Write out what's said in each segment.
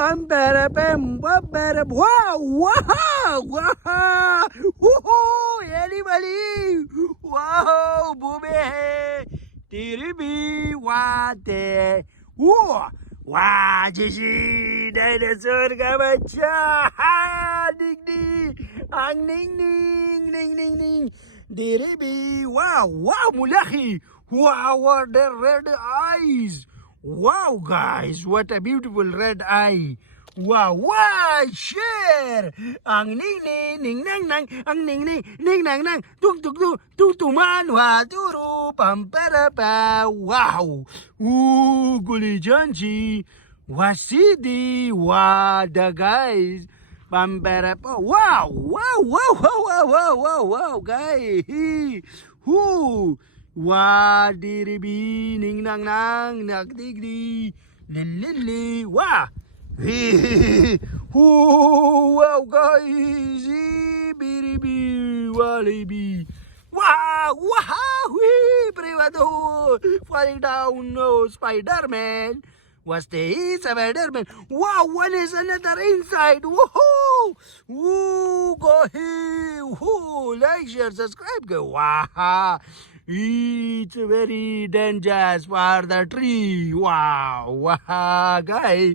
Bam bada bam bam bada wow wow wow woohoo anybody wow booby tiribi wate wow wah jisi dinosaur ka bacha ha ding ding ang ning ning ning tiribi wow wow mulahi wow what the red eyes. Wow, guys, what a beautiful red eye. Wow, wow, share. Ang ning ning ning nang nang, ang ning ning ning nang nang, tung tung tung tung tung man wa turu pam para pa. Wow, guli janji, wasidi wada guys. Pam para pa. Wow, wow, wow, wow, wow, wow, wow, wow, guys. Whoo. Wah diribi ning nang nang nagdigdi lili wah wow guys biribi walibi wow wow privado falling down no Spider-Man was the Spider-Man. Wow, one is another inside. Woohoo! Woo, go here. Woo, like, share, subscribe. Go. Wow. It's very dangerous for the tree. Wow, wow, guys.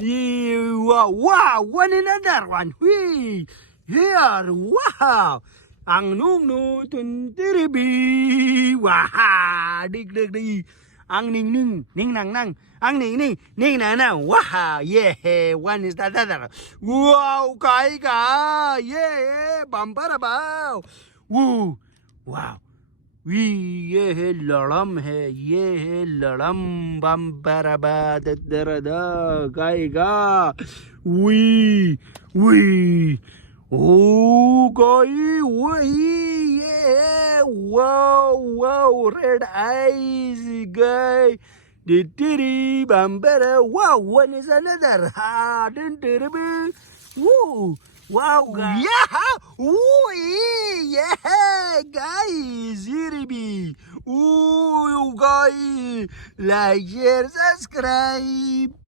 Wow, wow, one another one. Whee, here, wow. Ang nung no tiribi. Wow, dig dig dig. Ang ning ning ning nang nang. Ang ning ning ning nang nang. Wow, yeah, one is the other. Wow, kai ka. Yeah, bumper about. Woo, wow. ये है लड़म है ये है लड़म बम बराबा दरदा गाएगा we V O गाई वही ये wow wow red eyes गाय डिटरी बम बरा wow one is another ha dun woo wow yeah ooh yeah guys Ziribi ooh guys like share subscribe